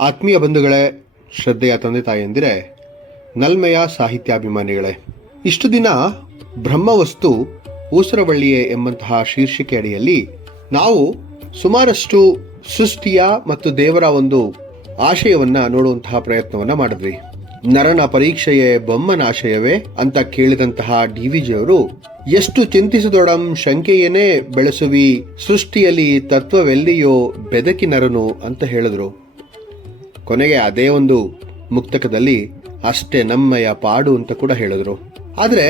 ಆತ್ಮೀಯ ಬಂಧುಗಳೇ, ಶ್ರದ್ಧೆಯ ತಂದೆ ತಾಯಂದಿರೇ, ನಲ್ಮೆಯ ಸಾಹಿತ್ಯಾಭಿಮಾನಿಗಳೇ, ಇಷ್ಟು ದಿನ ಬ್ರಹ್ಮವಸ್ತು ಊಸರವಳ್ಳಿಯೇ ಎಂಬಂತಹ ಶೀರ್ಷಿಕೆ ಅಡಿಯಲ್ಲಿ ನಾವು ಸುಮಾರಷ್ಟು ಸೃಷ್ಟಿಯ ಮತ್ತು ದೇವರ ಒಂದು ಆಶಯವನ್ನ ನೋಡುವಂತಹ ಪ್ರಯತ್ನವನ್ನ ಮಾಡಿದ್ವಿ. ನರನ ಪರೀಕ್ಷೆಯೇ ಬೊಮ್ಮನಾಶಯವೇ ಅಂತ ಕೇಳಿದಂತಹ ಡಿವಿಜಿಯವರು ಎಷ್ಟು ಚಿಂತಿಸಿದೊಡಂ ಶಂಕೆಯೇನೇ ಬೆಳೆಸುವಿ ಸೃಷ್ಟಿಯಲ್ಲಿ ತತ್ವವೆಲ್ಲಿಯೋ ಬೆದಕಿ ನರನು ಅಂತ ಹೇಳಿದ್ರು. ಕೊನೆಗೆ ಅದೇ ಒಂದು ಮುಕ್ತಕದಲ್ಲಿ ಅಷ್ಟೇ ನಮ್ಮಯ ಪಾಡು ಅಂತ ಕೂಡ ಹೇಳಿದ್ರು. ಆದರೆ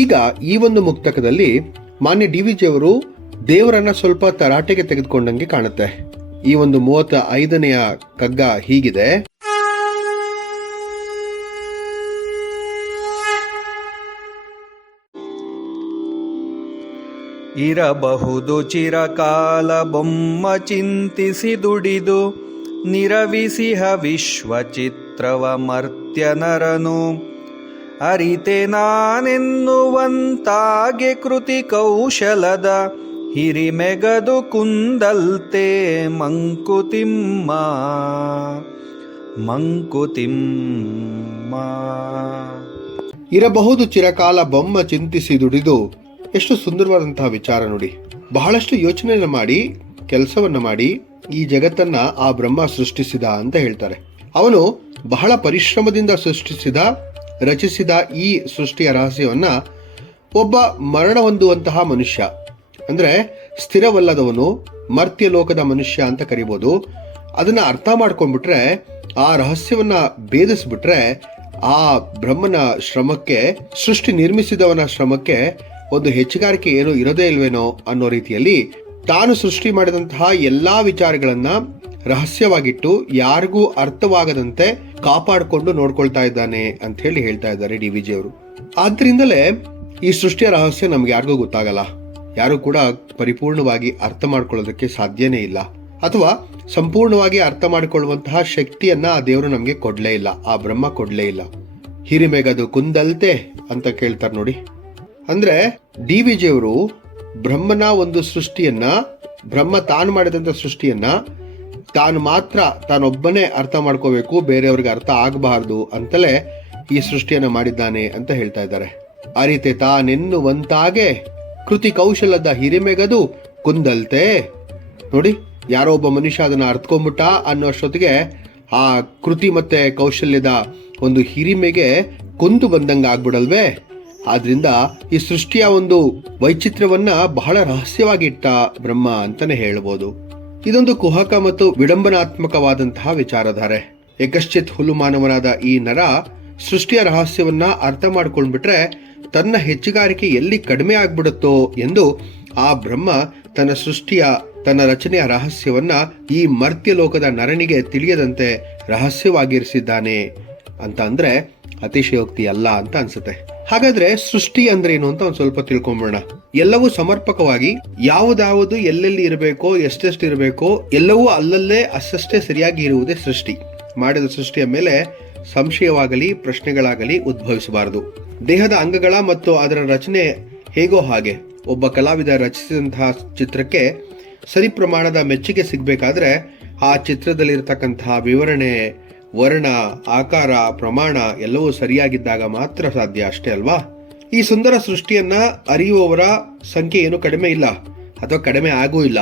ಈಗ ಈ ಒಂದು ಮುಕ್ತಕದಲ್ಲಿ ಮಾನ್ಯ ಡಿವಿಜಿಯವರು ದೇವರನ್ನ ಸ್ವಲ್ಪ ತರಾಟೆಗೆ ತೆಗೆದುಕೊಂಡಂಗೆ ಕಾಣುತ್ತೆ. ಈ ಒಂದು 35ನೆಯ ಕಗ್ಗ ಹೀಗಿದೆ. ಇರಬಹುದು ಚಿರಕಾಲ ಬೊಮ್ಮ ಚಿಂತಿಸಿ ದುಡಿದು ನಿರವಿಸಿಹ ವಿಶ್ವಚಿತ್ರವ ಮರ್ತ್ಯ ನರನು ಅರಿತೆ ನಾನೆನ್ನುವಂತಾಗೆ ಕೃತಿ ಕೌಶಲದ ಹಿರಿಮೆಗದು ಕುಂದಲ್ತೆ ಮಂಕುತಿಮ್ಮ. ಇರಬಹುದು ಚಿರಕಾಲ ಬೊಮ್ಮ ಚಿಂತಿಸಿ ದುಡಿದು. ಎಷ್ಟು ಸುಂದರವಾದಂತಹ ವಿಚಾರ ನೋಡಿ. ಬಹಳಷ್ಟು ಯೋಚನೆಯನ್ನು ಮಾಡಿ ಕೆಲಸವನ್ನ ಮಾಡಿ ಈ ಜಗತ್ತನ್ನ ಆ ಬ್ರಹ್ಮ ಸೃಷ್ಟಿಸಿದ ಅಂತ ಹೇಳ್ತಾರೆ. ಅವನು ಬಹಳ ಪರಿಶ್ರಮದಿಂದ ರಚಿಸಿದ ಈ ಸೃಷ್ಟಿಯ ರಹಸ್ಯವನ್ನ ಒಬ್ಬ ಮರಣ ಹೊಂದುವಂತಹ ಮನುಷ್ಯ, ಅಂದ್ರೆ ಸ್ಥಿರವಲ್ಲದವನು, ಮರ್ತ್ಯ ಲೋಕದ ಮನುಷ್ಯ ಅಂತ ಕರಿಬಹುದು, ಅದನ್ನ ಅರ್ಥ ಮಾಡ್ಕೊಂಡ್ಬಿಟ್ರೆ, ಆ ರಹಸ್ಯವನ್ನ ಭೇದಿಸ್ಬಿಟ್ರೆ ಆ ಬ್ರಹ್ಮನ ಶ್ರಮಕ್ಕೆ, ಸೃಷ್ಟಿ ನಿರ್ಮಿಸಿದವನ ಶ್ರಮಕ್ಕೆ ಒಂದು ಹೆಚ್ಚುಗಾರಿಕೆ ಏನು ಇರೋದೇ ಇಲ್ವೇನೋ ಅನ್ನೋ ರೀತಿಯಲ್ಲಿ ತಾನು ಸೃಷ್ಟಿ ಮಾಡಿದಂತಹ ಎಲ್ಲಾ ವಿಚಾರಗಳನ್ನ ರಹಸ್ಯವಾಗಿಟ್ಟು ಯಾರಿಗೂ ಅರ್ಥವಾಗದಂತೆ ಕಾಪಾಡಿಕೊಂಡು ನೋಡ್ಕೊಳ್ತಾ ಇದ್ದಾನೆ ಅಂತ ಹೇಳಿ ಹೇಳ್ತಾ ಇದ್ದಾರೆ ಡಿವಿಜಿ ಅವರು. ಆದ್ರಿಂದಲೇ ಈ ಸೃಷ್ಟಿಯ ರಹಸ್ಯ ನಮ್ಗೆ ಯಾರಿಗೂ ಗೊತ್ತಾಗಲ್ಲ. ಯಾರು ಕೂಡ ಪರಿಪೂರ್ಣವಾಗಿ ಅರ್ಥ ಮಾಡ್ಕೊಳ್ಳೋದಕ್ಕೆ ಸಾಧ್ಯನೇ ಇಲ್ಲ, ಅಥವಾ ಸಂಪೂರ್ಣವಾಗಿ ಅರ್ಥ ಮಾಡಿಕೊಳ್ಳುವಂತಹ ಶಕ್ತಿಯನ್ನ ಆ ದೇವರು ನಮ್ಗೆ ಕೊಡ್ಲೇ ಇಲ್ಲ, ಆ ಬ್ರಹ್ಮ ಕೊಡ್ಲೇ ಇಲ್ಲ. ಹಿರಿಮೆಗದು ಕುಂದಲ್ತೆ ಅಂತ ಕೇಳ್ತಾರೆ ನೋಡಿ. ಅಂದ್ರೆ ಡಿವಿಜಿ ಅವರು ಬ್ರಹ್ಮನ ಒಂದು ಸೃಷ್ಟಿಯನ್ನ, ಬ್ರಹ್ಮ ತಾನು ಮಾಡಿದಂತ ಸೃಷ್ಟಿಯನ್ನ ತಾನೊಬ್ಬನೇ ಅರ್ಥ ಮಾಡ್ಕೋಬೇಕು, ಬೇರೆಯವ್ರಿಗೆ ಅರ್ಥ ಆಗಬಾರ್ದು ಅಂತಲೇ ಈ ಸೃಷ್ಟಿಯನ್ನ ಮಾಡಿದ್ದಾನೆ ಅಂತ ಹೇಳ್ತಾ ಇದ್ದಾರೆ. ಅರಿತೆ ತಾನೆನ್ನುವಂತಾಗೆ ಕೃತಿ ಕೌಶಲದ ಹಿರಿಮೆಗದು ಕುಂದಲ್ತೆ. ನೋಡಿ, ಯಾರೋ ಒಬ್ಬ ಮನುಷ್ಯ ಅದನ್ನ ಅರ್ಥಕೊಂಡ್ಬಿಟ್ಟ ಅನ್ನೋಷ್ಟೊತ್ತಿಗೆ ಆ ಕೃತಿ ಮತ್ತೆ ಕೌಶಲ್ಯದ ಒಂದು ಹಿರಿಮೆಗೆ ಕುಂದು ಬಂದಂಗ ಆಗ್ಬಿಡಲ್ವೇ. ಆದ್ರಿಂದ ಈ ಸೃಷ್ಟಿಯ ಒಂದು ವೈಚಿತ್ರ್ಯವನ್ನ ಬಹಳ ರಹಸ್ಯವಾಗಿ ಇಟ್ಟ ಬ್ರಹ್ಮ ಅಂತಾನೆ ಹೇಳ್ಬೋದು. ಇದೊಂದು ಕುಹಕ ಮತ್ತು ವಿಡಂಬನಾತ್ಮಕವಾದಂತಹ ವಿಚಾರಧಾರೆ. ಏಕಶ್ಚಿತ್ ಹುಲು ಮಾನವನಾದ ಈ ನರ ಸೃಷ್ಟಿಯ ರಹಸ್ಯವನ್ನ ಅರ್ಥ ಮಾಡ್ಕೊಂಡ್ಬಿಟ್ರೆ ತನ್ನ ಹೆಚ್ಚುಗಾರಿಕೆ ಎಲ್ಲಿ ಕಡಿಮೆ ಆಗ್ಬಿಡುತ್ತೋ ಎಂದು ಆ ಬ್ರಹ್ಮ ತನ್ನ ರಚನೆಯ ರಹಸ್ಯವನ್ನ ಈ ಮರ್ತ್ಯ ಲೋಕದ ನರನಿಗೆ ತಿಳಿಯದಂತೆ ರಹಸ್ಯವಾಗಿರಿಸಿದ್ದಾನೆ ಅಂತ ಅಂದ್ರೆ ಅತಿಶಯೋಕ್ತಿ ಅಲ್ಲ ಅಂತ ಅನ್ಸುತ್ತೆ. ಹಾಗಾದ್ರೆ ಸೃಷ್ಟಿ ಅಂದ್ರೆ ಏನು ಅಂತ ಒಂದ್ ಸ್ವಲ್ಪ ತಿಳ್ಕೊಂಬಿಡೋಣ. ಎಲ್ಲವೂ ಸಮರ್ಪಕವಾಗಿ ಯಾವುದಾವುದು ಎಲ್ಲೆಲ್ಲಿ ಇರಬೇಕೋ, ಎಷ್ಟೆಷ್ಟು ಇರಬೇಕೋ ಎಲ್ಲವೂ ಅಲ್ಲಲ್ಲೇ ಅಷ್ಟೇ ಸರಿಯಾಗಿ ಇರುವುದೇ ಸೃಷ್ಟಿ. ಮಾಡಿದ ಸೃಷ್ಟಿಯ ಮೇಲೆ ಸಂಶಯವಾಗಲಿ ಪ್ರಶ್ನೆಗಳಾಗಲಿ ಉದ್ಭವಿಸಬಾರದು. ದೇಹದ ಅಂಗಗಳ ಮತ್ತು ಅದರ ರಚನೆ ಹೇಗೋ ಹಾಗೆ ಒಬ್ಬ ಕಲಾವಿದ ರಚಿಸಿದಂತಹ ಚಿತ್ರಕ್ಕೆ ಸರಿ ಪ್ರಮಾಣದ ಮೆಚ್ಚುಗೆ ಸಿಗ್ಬೇಕಾದ್ರೆ ಆ ಚಿತ್ರದಲ್ಲಿರತಕ್ಕಂತಹ ವಿವರಣೆ, ವರ್ಣ, ಆಕಾರ, ಪ್ರಮಾಣ ಎಲ್ಲವೂ ಸರಿಯಾಗಿದ್ದಾಗ ಮಾತ್ರ ಸಾಧ್ಯ, ಅಷ್ಟೇ ಅಲ್ವಾ? ಈ ಸುಂದರ ಸೃಷ್ಟಿಯನ್ನ ಅರಿಯುವವರ ಸಂಖ್ಯೆ ಏನು ಕಡಿಮೆ ಇಲ್ಲ, ಅಥವಾ ಕಡಿಮೆ ಆಗೂ ಇಲ್ಲ.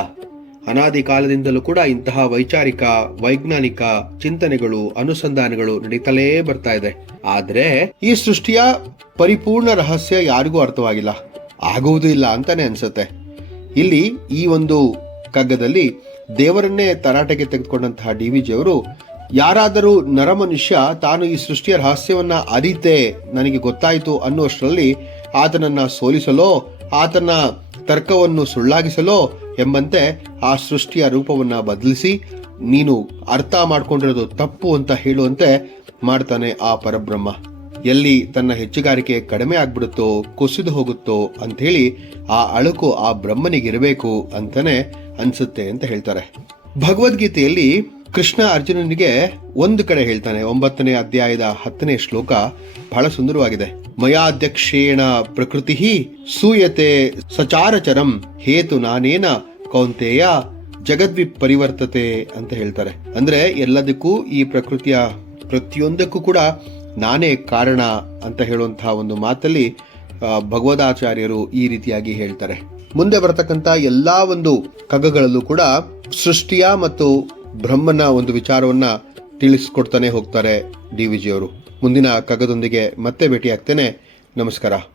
ಅನಾದಿ ಕಾಲದಿಂದಲೂ ಕೂಡ ಇಂತಹ ವೈಚಾರಿಕ ವೈಜ್ಞಾನಿಕ ಚಿಂತನೆಗಳು, ಅನುಸಂಧಾನಗಳು ನಡೀತಲೇ ಬರ್ತಾ ಇದೆ. ಆದ್ರೆ ಈ ಸೃಷ್ಟಿಯ ಪರಿಪೂರ್ಣ ರಹಸ್ಯ ಯಾರಿಗೂ ಅರ್ಥವಾಗಿಲ್ಲ, ಆಗುವುದೂ ಇಲ್ಲ ಅಂತಾನೆ ಅನ್ಸುತ್ತೆ. ಇಲ್ಲಿ ಈ ಒಂದು ಕಗ್ಗದಲ್ಲಿ ದೇವರನ್ನೇ ತರಾಟೆಗೆ ತೆಗೆದುಕೊಂಡಂತಹ ಡಿವಿಜಿ ಅವರು, ಯಾರಾದರೂ ನರಮನುಷ್ಯ ತಾನು ಈ ಸೃಷ್ಟಿಯ ರಹಸ್ಯವನ್ನ ಅರಿತೆ ನನಗೆ ಗೊತ್ತಾಯಿತು ಅನ್ನುವಷ್ಟರಲ್ಲಿ ಆತನನ್ನ ಸೋಲಿಸಲೋ, ಆತನ ತರ್ಕವನ್ನು ಸುಳ್ಳಾಗಿಸಲೋ ಎಂಬಂತೆ ಆ ಸೃಷ್ಟಿಯ ರೂಪವನ್ನ ಬದಲಿಸಿ ನೀನು ಅರ್ಥ ಮಾಡ್ಕೊಂಡಿರೋದು ತಪ್ಪು ಅಂತ ಹೇಳುವಂತೆ ಮಾಡ್ತಾನೆ ಆ ಪರಬ್ರಹ್ಮ. ಎಲ್ಲಿ ತನ್ನ ಹೆಚ್ಚುಗಾರಿಕೆ ಕಡಿಮೆ ಆಗ್ಬಿಡುತ್ತೋ, ಕುಸಿದು ಹೋಗುತ್ತೋ ಅಂತ ಹೇಳಿ ಆ ಅಳುಕು ಆ ಬ್ರಹ್ಮನಿಗಿರಬೇಕು ಅಂತಾನೆ ಅನ್ಸುತ್ತೆ ಅಂತ ಹೇಳ್ತಾರೆ. ಭಗವದ್ಗೀತೆಯಲ್ಲಿ ಕೃಷ್ಣ ಅರ್ಜುನನಿಗೆ ಒಂದು ಕಡೆ ಹೇಳ್ತಾನೆ, 9ನೇ ಅಧ್ಯಾಯದ 10ನೇ ಶ್ಲೋಕ ಬಹಳ ಸುಂದರವಾಗಿದೆ. ಮಯಾಧ್ಯಕ್ಷೇಣ ಪ್ರಕೃತಿ ಸೂಯತೆ ಸಚಾರಚರಂ ಹೇತು ನಾನೇನ ಕೌಂತೆಯ ಜಗದ್ವಿ ಪರಿವರ್ತತೆ ಅಂತ ಹೇಳ್ತಾರೆ. ಅಂದ್ರೆ ಎಲ್ಲದಕ್ಕೂ ಈ ಪ್ರಕೃತಿಯ ಪ್ರತಿಯೊಂದಕ್ಕೂ ಕೂಡ ನಾನೇ ಕಾರಣ ಅಂತ ಹೇಳುವಂತಹ ಒಂದು ಮಾತಲ್ಲಿ ಭಗವದಾಚಾರ್ಯರು ಈ ರೀತಿಯಾಗಿ ಹೇಳ್ತಾರೆ. ಮುಂದೆ ಬರತಕ್ಕಂತ ಎಲ್ಲಾ ಒಂದು ಕಗ್ಗಗಳಲ್ಲೂ ಕೂಡ ಸೃಷ್ಟಿಯ ಮತ್ತು ಬ್ರಹ್ಮನ ಒಂದು ವಿಚಾರವನ್ನ ತಿಳಿಸ್ಕೊಡ್ತಾನೆ ಹೋಗ್ತಾರೆ ಡಿ ವಿಜಿಯವರು. ಮುಂದಿನ ಕಗ್ಗದೊಂದಿಗೆ ಮತ್ತೆ ಭೇಟಿಯಾಗ್ತೇನೆ. ನಮಸ್ಕಾರ.